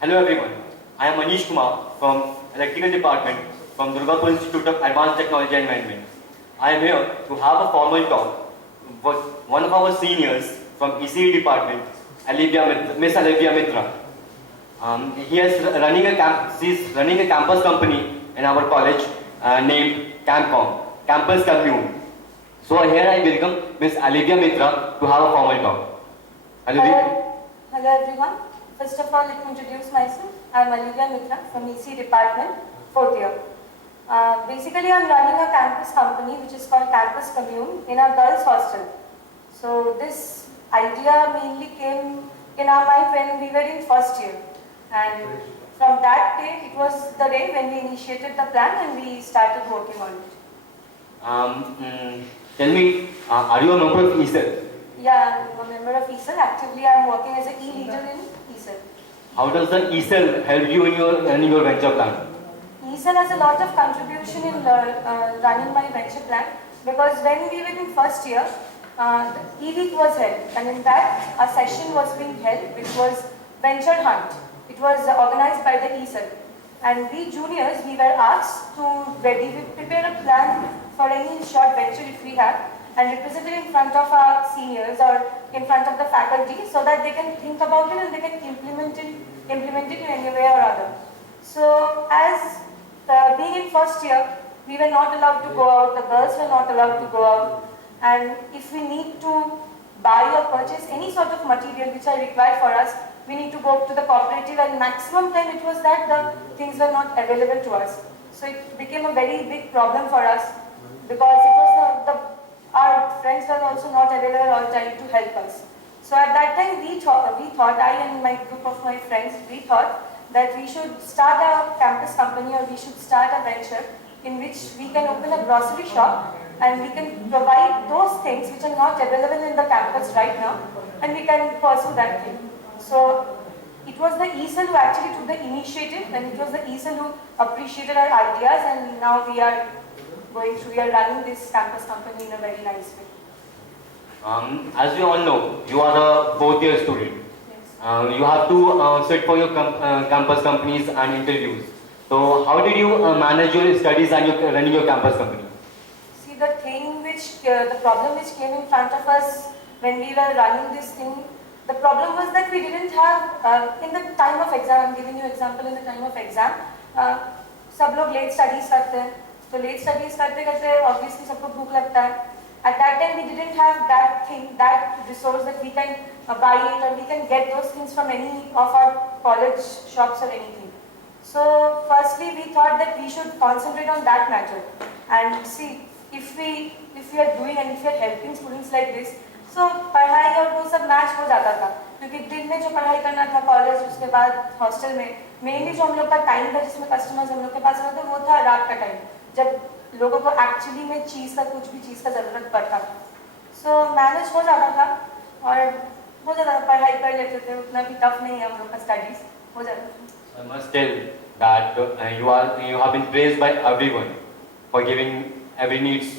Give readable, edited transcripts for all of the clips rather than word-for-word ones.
Hello everyone, I am Manish Kumar from Electrical Department from Durgapur Institute of Advanced Technology and Management. I am here to have a formal talk with one of our seniors from ECE Department, Miss Olivia Mitra. She's running a campus company in our college named Campcom, Campus Commune. So here I welcome Miss Olivia Mitra to have a formal talk. Olivia. Hello everyone. First of all, let me introduce myself. I am Olivia Mitra from EC Department, 4th year. Basically, I am running a campus company which is called Campus Commune in a girls' hostel. So this idea mainly came in our mind when we were in first year. And from that day, it was the day when we initiated the plan and we started working on it. Tell me, are you a member of ESEL? Yeah, I'm a member of ESEL. Actively, I am working as an e-leader in ESEL. How does the ESEL help you in your venture plan? ESEL has a lot of contribution in running my venture plan because when we were in first year, the E-Week was held, and in that a session was being held which was Venture Hunt. It was organized by the ESEL, and we juniors, we were asked to prepare a plan for any short venture if we have, and represent it in front of our seniors or in front of the faculty so that they can think about it and they can implement it in any way or other. So as being in first year, we were not allowed to go out, the girls were not allowed to go out, and if we need to buy or purchase any sort of material which are required for us, we need to go to the cooperative, and maximum time it was that the things were not available to us. So it became a very big problem for us because it was our friends were also not available all the time to help us. So at that time we thought, I and my group of my friends, we thought that we should start a campus company or we should start a venture in which we can open a grocery shop and we can provide those things which are not available in the campus right now, and we can pursue that thing. So it was the ESEL who actually took the initiative, and it was the ESEL who appreciated our ideas, and now we are running this campus company in a very nice way. As we all know, you are a 4th year student. Yes. You have to sit for your campus companies and interviews. So how did you manage your studies and running your campus company? See, the problem which came in front of us when we were running this thing, the problem was that we didn't have, in the time of exam, I'm giving you example, in the time of exam, सब लोग late studies करते हैं. तो late studies करते करते obviously सबको भूख लगता है. At that time we didn't have that resource that we can buy it or we can get those things from any of our college shops or anything. So firstly we thought that we should concentrate on that matter and see if we are doing and if we are helping students like this, so पढ़ाई और वो सब match हो जाता था, क्योंकि दिन में जो पढ़ाई करना था कॉलेज, उसके बाद हॉस्टल में मेनली जो हम लोग का टाइम था जिसमें कस्टमर्स हम लोग के पास होते वो था रात का टाइम, जब लोगों को एक्चुअली में कुछ भी चीज़ का ज़रूरत पड़ता था. सो मैनेज हो जाता था और हो जाता था, पढ़ाई कर लेते थे, उतना भी टफ नहीं है हम लोग का स्टडीज, हो जाता था. I must tell that you have been praised by everyone for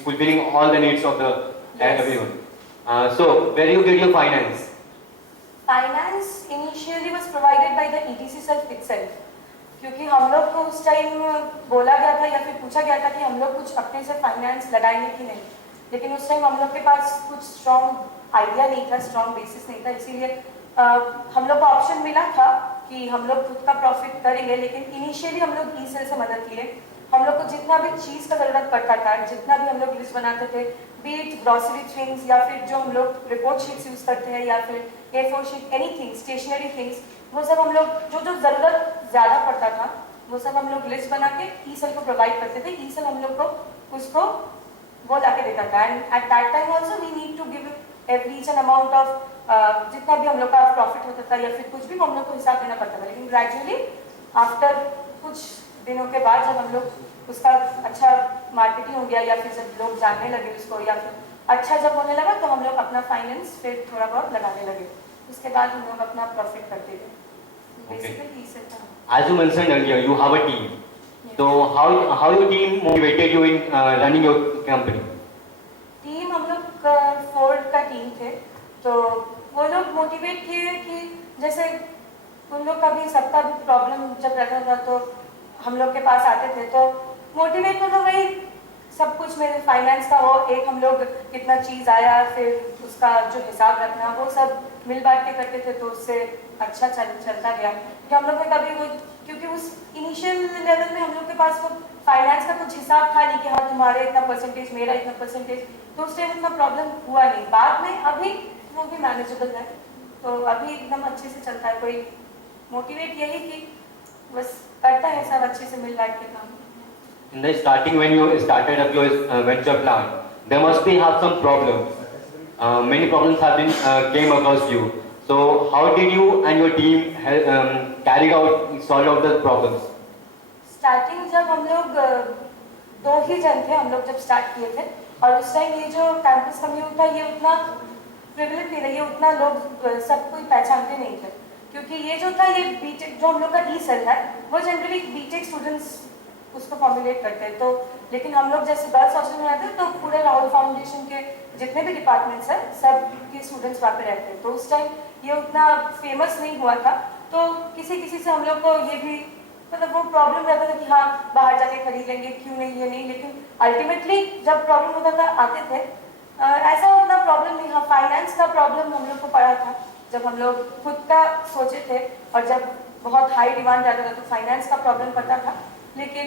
fulfilling all the needs of the everyone. So where you get your finance? Finance initially was provided by the ETC self itself. क्योंकि हम लोग को उस time बोला गया था या फिर पूछा गया था कि हम लोग कुछ अपने से फाइनेंस लगाएंगे कि नहीं, लेकिन उस टाइम हम लोग के पास कुछ स्ट्रॉन्ग आइडिया नहीं था, स्ट्रॉन्ग बेसिस नहीं था, इसीलिए हम लोग को ऑप्शन मिला था कि हम लोग खुद का प्रॉफिट करेंगे, लेकिन इनिशियली हम लोग ESEL से मदद लिए. हम लोग को जितना भी चीज़ का ज़रूरत पड़ता था, जितना भी हम लोग लिस्ट बनाते थे, बी इट ग्रॉसरी थिंग्स या फिर जो हम लोग रिपोर्ट शीट्स यूज़ करते हैं या फिर A4 sheet, anything, stationery things, वो सब हम लोग जो ज़रूरत ज़्यादा पड़ता था वो सब हम लोग लिस्ट बना के ESEL को प्रोवाइड करते थे. ESEL हम लोग को उसको वो ला के देता था, and at that time also we need to give every an amount of जितना भी हम लोग का प्रॉफिट होता था या फिर कुछ भी हम लोग को हिसाब देना पड़ता था. लेकिन ग्रेजुअली आफ्टर कुछ दिनों के बाद जब हम लोग उसका अच्छा मार्केटिंग हो गया या फिर जब लोग जानने लगे उसको या फिर अच्छा जब होने लगा तो हम लोग अपना फाइनेंस फिर थोड़ा बहुत लगाने लगे. उसके बाद हम लोग अपना प्रॉफिट करते थे. Basically, as you mentioned earlier, you have a team. Yes. So how your team motivated you in running your company? Team हम लोग 4 का टीम थे, तो वो लोग मोटिवेट किए कि जैसे उन लोग का भी सबका भी प्रॉब्लम जब रहता था तो हम लोग के पास आते थे, तो मोटिवेट मतलब वही सब कुछ मेरे फाइनेंस का हो, एक हम लोग कितना चीज़ आया फिर उसका जो हिसाब रखना वो सब मिल बांट के करते थे, तो उससे अच्छा चलता गया कि हम लोग में कभी वो, क्योंकि उस इनिशियल लेवल में हम लोग के पास वो फाइनेंस का कुछ हिसाब था नहीं कि हाँ तुम्हारे इतना परसेंटेज मेरा इतना परसेंटेज, तो उस टाइम उतना प्रॉब्लम हुआ नहीं। बाद में अभी वो भी मैनेजेबल है, तो अभी एकदम अच्छे से चलता है। कोई मोटिवेट यही कि बस करता है सब अच्छे से मिल बांट के काम। In the starting, when you started up your venture plan, there must be have some problems. Many problems have been came across you. So how did you and your team carry out solve out the problems? Starting जब हम लोग दो ही जन थे, हम लोग जब start किए थे, और उस टाइम ये जो कैंपस कम्युनिटी था ये उतना प्रिविलेज नहीं था, ये उतना लोग सब कोई पहचानते नहीं थे, क्योंकि ये जो था ये बीटेक जो हम लोग का ई सेल है वो जनरली बीटेक स्टूडेंट्स उसको फॉर्मुलेट करते हैं। तो लेकिन हम लोग जैसे गर्ल्स हॉस्टल में रहते हैं तो पूरे राहुल फाउंडेशन के जितने भी डिपार्टमेंट्स हैं सब के स्टूडेंट्स वहाँ पे रहते हैं, तो उस टाइम ये उतना फेमस नहीं हुआ था, तो किसी किसी से हम लोग को ये भी मतलब वो प्रॉब्लम रहता था कि हाँ बाहर जाके खरीद लेंगे क्यों नहीं ये नहीं, लेकिन अल्टीमेटली जब प्रॉब्लम होता था आते थे। ऐसा उतना प्रॉब्लम नहीं। हाँ फाइनेंस का प्रॉब्लम हम लोग को पड़ा था जब हम लोग खुद का सोचे थे, और जब बहुत हाई डिमांड जाता था तो फाइनेंस का प्रॉब्लम पता था, लेकिन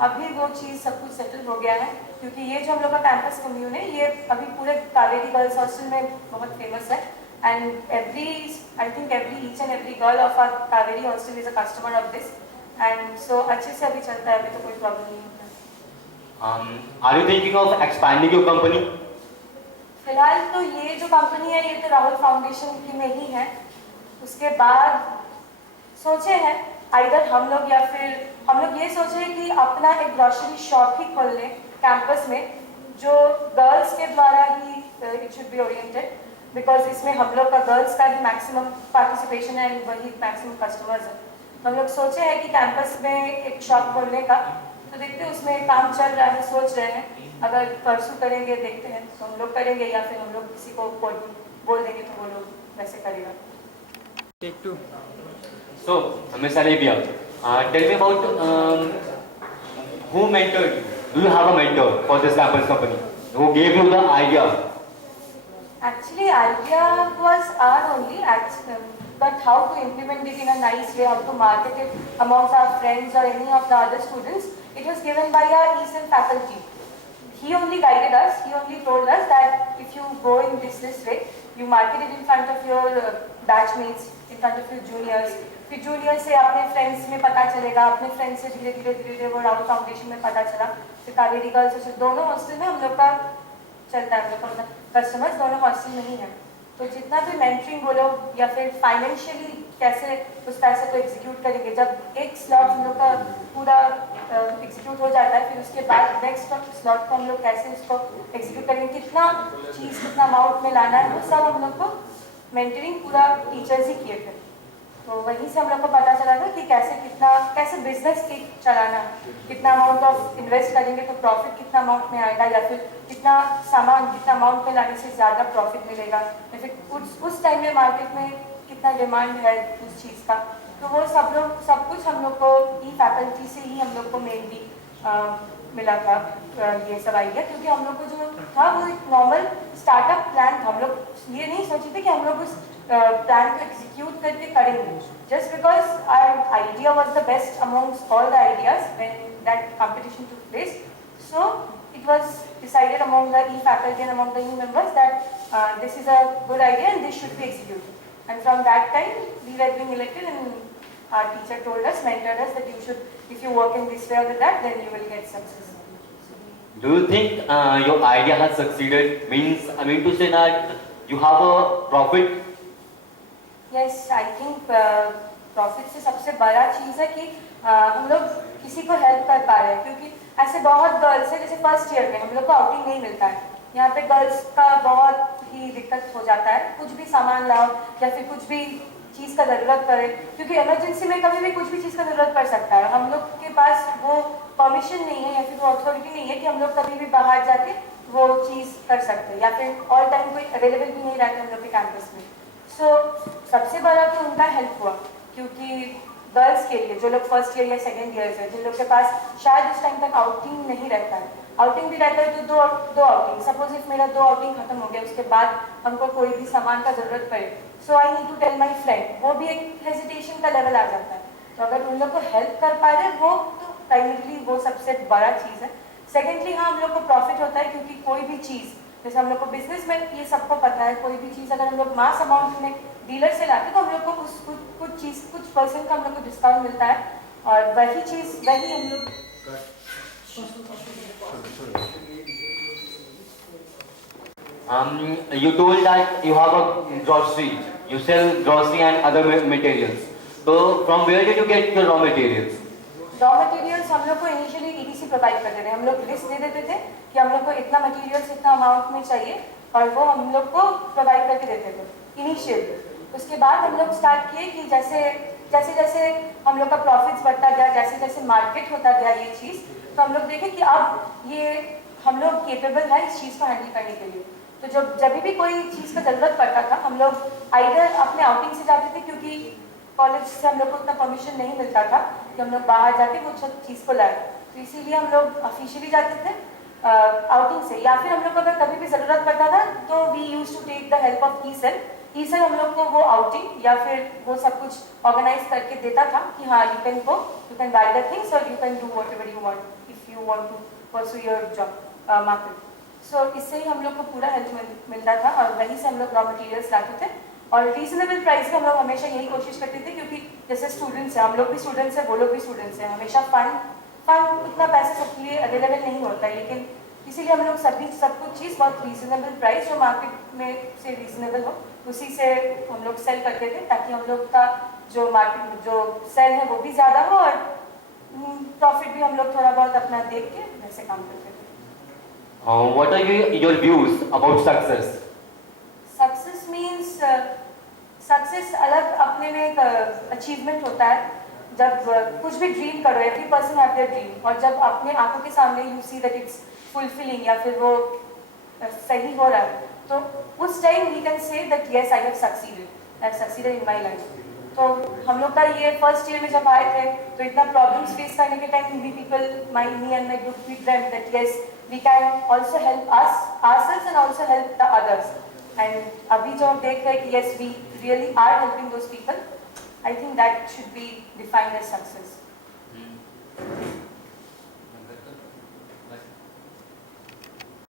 अभी वो चीज़ सब कुछ सेटल हो गया है, क्योंकि ये जो हम लोग का कैंपस कम्यून है ये अभी पूरे कावेरी गर्ल्स हॉस्टल में बहुत फेमस है, and every I think every each and every girl of our Kaveri hostel is a customer of this, and so अच्छे से अभी चलता है, अभी तो कोई प्रॉब्लम नहीं होता। Are you thinking of expanding your company? फिलहाल तो ये जो कंपनी है ये तो राहुल फाउंडेशन की में ही है, उसके बाद सोचे हैं आइदर हम लोग या फिर हम लोग ये सोचे हैं कि अपना एक ग्रोसरी शॉप ही खोल लें कैंपस में, जो गर्ल्स के द्वारा ही it should be oriented, because इसमें हम लोग का गर्ल्स का ही मैक्सिमम पार्टिसिपेशन है एंड वही मैक्सिमम कस्टमर्स है। हम लोग सोचे हैं कि कैंपस में एक शॉप खोलने का, तो देखते हैं उसमें काम चल रहा है, सोच रहे हैं अगर परसू करेंगे देखते हैं तो हम लोग करेंगे, या फिर हम लोग किसी को बोल देंगे तो वो लोग वैसे करेगा। Take two. So, Ms. Arabia, tell me about who mentored you? Do you have a mentor for this campus company? Who gave you the idea? Actually, idea was our only, but how to implement it in a nice way, how to market it amongst our friends or any of the other students, it was given by our ESL faculty. He only guided us, he only told us that if you go in this way, you market it in front of your batchmates, in front of your juniors, फिर junior से अपने friends में पता चलेगा, अपने friends से धीरे धीरे वो राहुल फाउंडेशन में पता चला, फिर कावेरी गर्ल्स से दोनों हॉस्टल में हम लोग का चलता है, हम लोग का मतलब कस्टमर्स दोनों हॉस्टल में ही है, तो जितना भी मेंटरिंग बोलो या फिर फाइनेंशियली कैसे उस पैसे को एग्जीक्यूट करेंगे, जब एक स्लॉट हम लोग का पूरा एग्जीक्यूट हो जाता है, फिर उसके बाद नेक्स्ट स्लॉट को हम लोग कैसे उसको एग्जीक्यूट करेंगे, कितना चीज़ कितना अमाउंट में लाना है, वो सब हम लोग को मेंटरिंग पूरा टीचर्स ही किए थे। तो वहीं से हम लोग को पता चला था कि कैसे बिजनेस चलाना, कितना अमाउंट ऑफ इन्वेस्ट करेंगे तो प्रॉफिट कितना अमाउंट में आएगा, या फिर कितना सामान कितना अमाउंट में लाने से ज़्यादा प्रॉफिट मिलेगा, या फिर उस टाइम में मार्केट में कितना डिमांड है उस चीज़ का, तो वो सब कुछ हम लोग को ई फैकल्टी से ही हम लोग को मेनली मिला था ये सब आइडिया, क्योंकि हम लोग को जो था वो एक नॉर्मल स्टार्टअप प्लान था, हम लोग ये नहीं सोचे थे कि हम लोग उस प्लान को एग्जीक्यूट करके करेंगे, just because our idea was the best amongst all the ideas when that competition took place, so it was decided among the e-faculty and among the e-members that this is a good idea and this should be executed. And from that time, we were being elected and our teacher told us, mentored us that you should, if you work in this way or that, then you will get success. Do you think your idea has succeeded? I mean to say that you have a profit? Yes, I think profit से सबसे बड़ा चीज़ है कि हम लोग किसी को help कर पा रहे हैं, क्योंकि ऐसे बहुत गर्ल्स है जैसे फर्स्ट ईयर में हम लोग को आउटिंग नहीं मिलता है, यहाँ पे गर्ल्स का बहुत ही दिक्कत हो जाता है, कुछ भी सामान लाओ या फिर कुछ भी चीज़ का ज़रूरत पड़े, क्योंकि इमरजेंसी में कभी भी कुछ भी चीज़ का ज़रूरत पड़ सकता है, हम लोग के पास वो परमिशन नहीं है या फिर वो अथॉरिटी नहीं है कि हम लोग कभी भी बाहर जाके वो चीज़ कर सकते हैं, या फिर ऑल टाइम कोई अवेलेबल भी नहीं रहता हम लोग के कैंपस में। सो सबसे बड़ा तो उनका हेल्प हुआ, क्योंकि गर्ल्स के लिए जो लोग फर्स्ट ईयर या सेकेंड ईयर है, जिन लोग के पास शायद उस टाइम तक आउटिंग नहीं रहता है, आउटिंग भी रहता है तो दो आउटिंग, सपोज इफ मेरा 2 आउटिंग खत्म हो गया, उसके बाद हमको कोई भी सामान का जरूरत पड़े, so I need to tell my friend, वो भी एक हेजिटेशन का लेवल आ जाता है। तो अगर उन लोग को हेल्प कर पा रहे वो तो प्राइमरीली वो सबसे बड़ा चीज़ है। सेकेंडली हाँ, हम लोग को प्रॉफिट होता है क्योंकि कोई भी चीज़, जैसे हम लोग को बिजनेस में ये सबको पता है, कोई भी चीज़ अगर हम लोग मास अमाउंट में डीलर से लाते तो हम लोग को कुछ परसेंट का हम लोग को डिस्काउंट मिलता है, और वही चीज़ वही हम लोग You told that you have a grocery, you sell grocery and other materials. So from where did you get the raw materials? Raw materials हम लोग को इनिशियली ईडीसी प्रोवाइड करते थे। हम लोग लिस्ट दे देते थे कि हम लोग को इतना मटेरियल्स इतना अमाउंट में चाहिए, और वो हम लोग को प्रोवाइड करके देते थे इनिशियली। उसके बाद हम लोग स्टार्ट किए कि जैसे जैसे हम लोग का प्रॉफिट्स बढ़ता गया, जैसे जैसे मार्केट होता गया ये चीज़, तो हम लोग देखे कि अब ये हम लोग केपेबल है इस चीज़ को हैंडल करने के लिए। तो जब भी कोई चीज़ का ज़रूरत पड़ता था, हम लोग आइदर अपने आउटिंग से जाते थे, क्योंकि कॉलेज से हम लोग को उतना परमिशन नहीं मिलता था कि हम लोग बाहर जाके वो सब चीज़ को लाए, तो इसीलिए हम लोग ऑफिशियली जाते थे आउटिंग से, या फिर हम लोग को अगर कभी भी ज़रूरत पड़ता था तो we use to take the help of E cell हम लोग को वो आउटिंग या फिर वो सब कुछ ऑर्गेनाइज करके देता था कि हाँ you can go, you can buy the things और you can do whatever you want if you want to pursue your job market. So इससे ही हम लोग को पूरा हेल्प मिलता था, और वहीं से हम लोग रॉ मटेरियल्स लाते थे, और रीजनेबल प्राइस में हम लोग हमेशा यही कोशिश करते थे, क्योंकि जैसे स्टूडेंट्स हैं, हम लोग भी स्टूडेंट्स हैं, वो लोग भी स्टूडेंट्स हैं, हमेशा फंड उतना पैसा सबके लिए अवेलेबल नहीं होता है, लेकिन इसीलिए हम लोग सब कुछ चीज़ बहुत रीजनेबल प्राइस जो मार्केट में से रीजनेबल हो उसी से हम लोग सेल करते थे, ताकि हम लोग का जो मार्केट जो सेल है वो भी ज़्यादा हो और प्रॉफिट भी हम लोग थोड़ा बहुत अपना देख के वैसे काम करते थे। What are your views about success? Success means success अलग अपने में एक अचीवमेंट होता है। जब कुछ भी ड्रीम करो, every person have their dream, और जब अपने आंखों के सामने you see that it's fulfilling या फिर वो सही हो रहा है, तो उस time we can say that yes I have succeeded in my life. तो हम लोग का ये फर्स्ट ईयर में जब आए थे तो इतना प्रॉब्लम्स फेस करने के time we people me and my group we dream that yes we can also help ourselves and also help the others. And अभी जो हम देख रहे हैं कि yes we really are helping those people, I think that should be defined as success.